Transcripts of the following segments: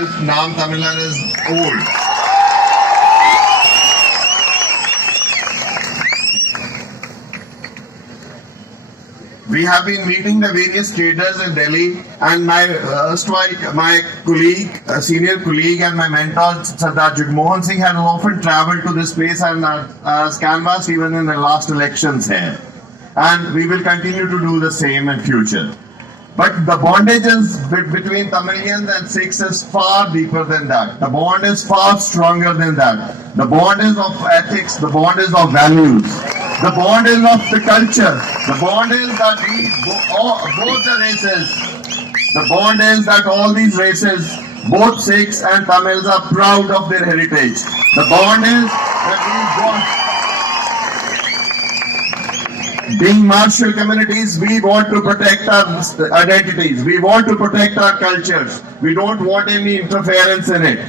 Nam Tamilan is old. We have been meeting the various traders in Delhi, and my colleague, senior colleague, and my mentor Sardar Jagmohan Singh has often travelled to this place and canvassed even in the last elections here. And we will continue to do the same in future. But the bondages between Tamilians and Sikhs is far deeper than that. The bond is far stronger than that. The bond is of ethics, the bond is of values, the bond is of the culture, the bond is that both the races, the bond is that all these races, both Sikhs and Tamils, are proud of their heritage. The bond is that being martial communities, we want to protect our identities. We want to protect our cultures. We don't want any interference in it.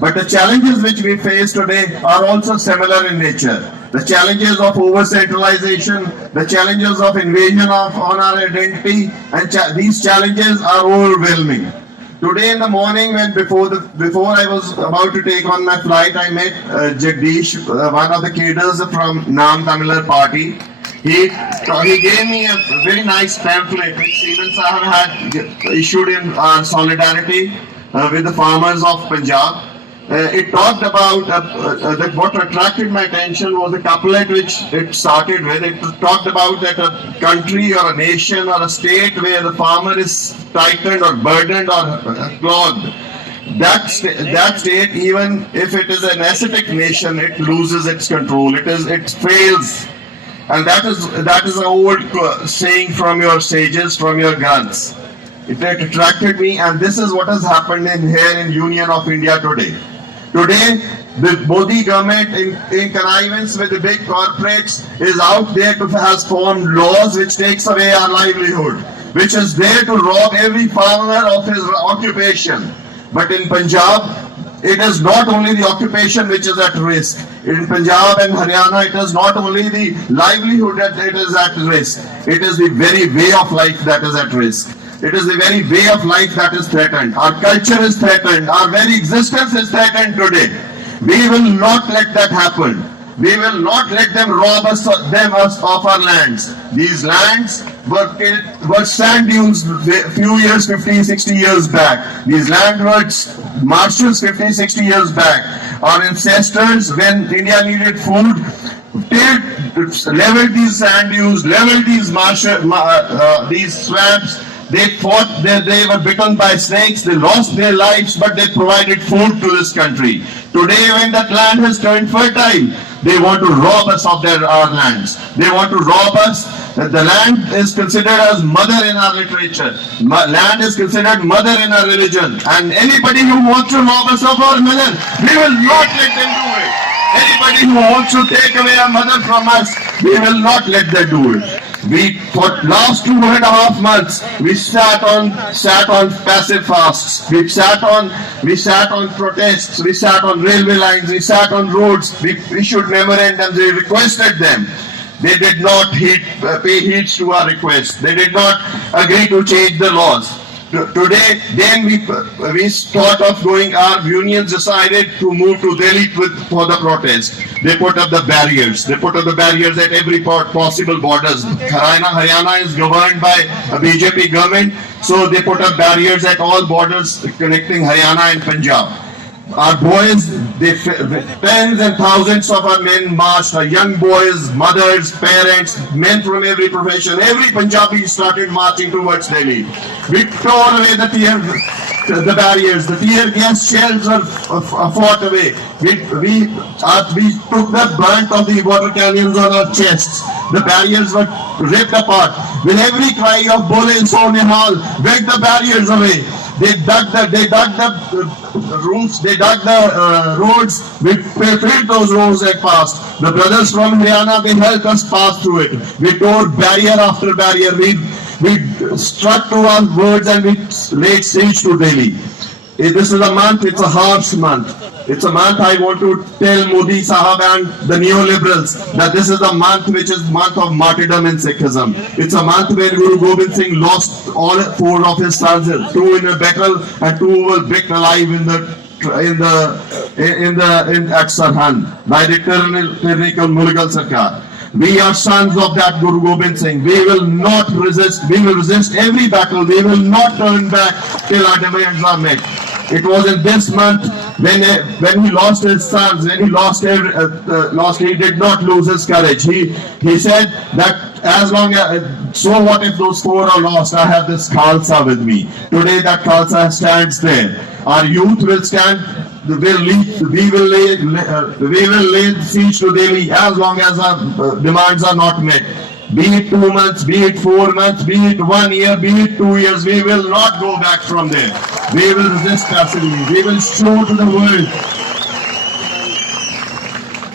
But the challenges which we face today are also similar in nature. The challenges of over-centralization, the challenges of invasion on our identity, and these challenges are overwhelming. Today in the morning, before I was about to take on my flight, I met Jagdish, one of the cadres from Nam Tamilar party. He gave me a very nice pamphlet which Seaman Sahab had issued in solidarity with the farmers of Punjab. It talked about what attracted my attention was the couplet which it started with. It talked about that a country or a nation or a state where the farmer is tightened or burdened or clogged. That state, even if it is an ascetic nation, it loses its control. It fails. And that is an old saying from your sages, from your guns. It attracted me, and this is what has happened here in Union of India today. Today, the Modi government, in connivance with the big corporates, is out there has formed laws which takes away our livelihood, which is there to rob every farmer of his occupation. But in Punjab, it is not only the occupation which is at risk. In Punjab and Haryana, it is not only the livelihood that it is at risk. It is the very way of life that is at risk. It is the very way of life that is threatened. Our culture is threatened. Our very existence is threatened today. We will not let that happen. We will not let them rob us of our lands. These lands were sand dunes a few years, 50, 60 years back. These land were marshes 50, 60 years back. Our ancestors, when India needed food, leveled these sand dunes, leveled these these swamps. They fought, they were bitten by snakes, they lost their lives, but they provided food to this country. Today, when that land has turned fertile, they want to rob us of our lands. They want to rob us. The land is considered as mother in our literature. Land is considered mother in our religion. And anybody who wants to rob us of our mother, we will not let them do it. Anybody who wants to take away our mother from us, we will not let them do it. For last 2.5 months, we sat on passive fasts. We sat on protests. We sat on railway lines. We sat on roads. We issued memorandums. We requested them. They did not pay heed to our requests. They did not agree to change the laws. Today, then we thought of going. Our unions decided to move to Delhi for the protest. They put up the barriers. They put up the barriers at every possible borders. Haryana is governed by a BJP government, so they put up barriers at all borders connecting Haryana and Punjab. Our boys, tens and thousands of our men marched, our young boys, mothers, parents, men from every profession, every Punjabi started marching towards Delhi. We tore away the barriers, the tear gas shells were fought away. We took the brunt of the water cannons on our chests. The barriers were ripped apart. With every cry of Bole So Nihal, break the barriers away. They dug the roofs, they dug the roads, we filled those roads and passed. The brothers from Haryana, they helped us pass through it. We tore barrier after barrier, we struck to our words and we laid siege to Delhi. This is a month, it's a harsh month. It's a month I want to tell Modi Sahab and the neoliberals that this is a month which is month of martyrdom in Sikhism. It's a month when Guru Gobind Singh lost all four of his sons, two in a battle and two were bricked alive at Sarhand by the tyrannical Mughal Sarkar. We are sons of that Guru Gobind Singh. We will not resist. We will resist every battle. We will not turn back till our demands are met. It was in this month when he lost his sons, when he he did not lose his courage. He said that as long as, so what if those four are lost? I have this Khalsa with me. Today that Khalsa stands there. Our youth will stand. We will lay siege to Delhi as long as our demands are not met. Be it 2 months, be it 4 months, be it 1 year, be it 2 years, we will not go back from there. We will resist passively. We will show to the world.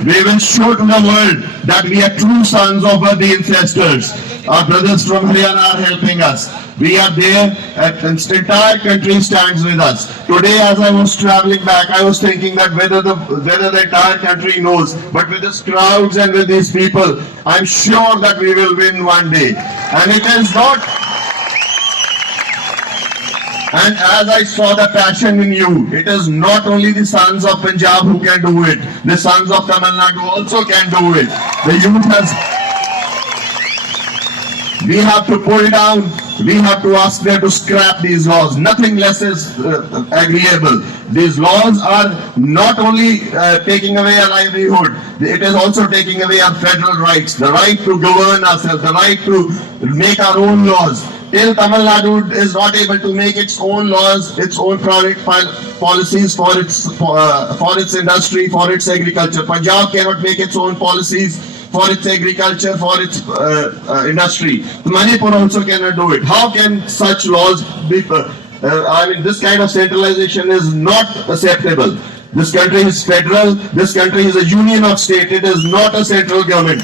We will show to the world that we are true sons of our ancestors. Our brothers from Haryana are helping us. We are there, and the entire country stands with us. Today, as I was traveling back, I was thinking that whether the entire country knows, but with these crowds and with these people, I'm sure that we will win one day. And it is not. And as I saw the passion in you, it is not only the sons of Punjab who can do it. The sons of Tamil Nadu also can do it. The youth has. We have to pull down. We have to ask them to scrap these laws. Nothing less is agreeable. These laws are not only taking away our livelihood, it is also taking away our federal rights, the right to govern ourselves, the right to make our own laws. Till Tamil Nadu is not able to make its own laws, its own private policies for its industry, for its agriculture. Punjab cannot make its own policies for its agriculture, for its industry. Manipur also cannot do it. How can such laws be? This kind of centralization is not acceptable. This country is federal. This country is a union of states. It is not a central government.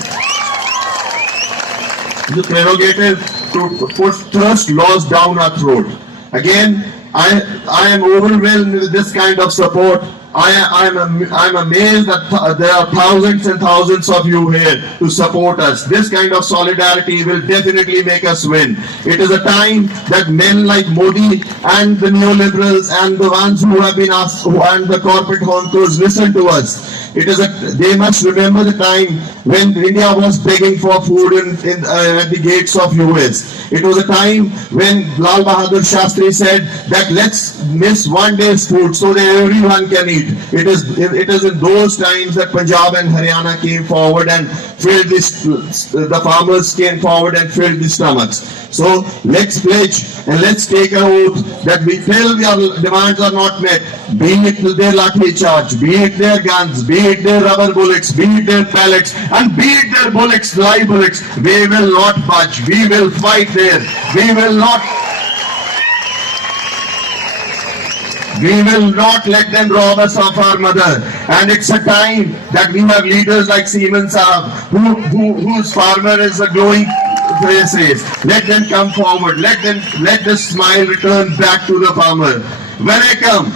The prerogative to thrust laws down our throat. Again, I am overwhelmed with this kind of support. I'm amazed that there are thousands and thousands of you here to support us. This kind of solidarity will definitely make us win. It is a time that men like Modi and the neoliberals and the ones who have been asked and the corporate honkers listen to us. They must remember the time when India was begging for food at the gates of US. It was a time when Lal Bahadur Shastri said that let's miss one day's food so that everyone can eat. It is in those times that Punjab and Haryana came forward and filled the farmers came forward and filled the stomachs. So let's pledge and let's take an oath that till our demands are not met, be it their lathi charge, be it their guns, be it their rubber bullets, be it their pellets, and be it their bullets, live bullets, we will not budge. We will fight there. We will not let them rob us of our mother. And it's a time that we have leaders like Seaman Saab, whose farmer is a glowing faces. Let them come forward. Let this smile return back to the farmer. When I come,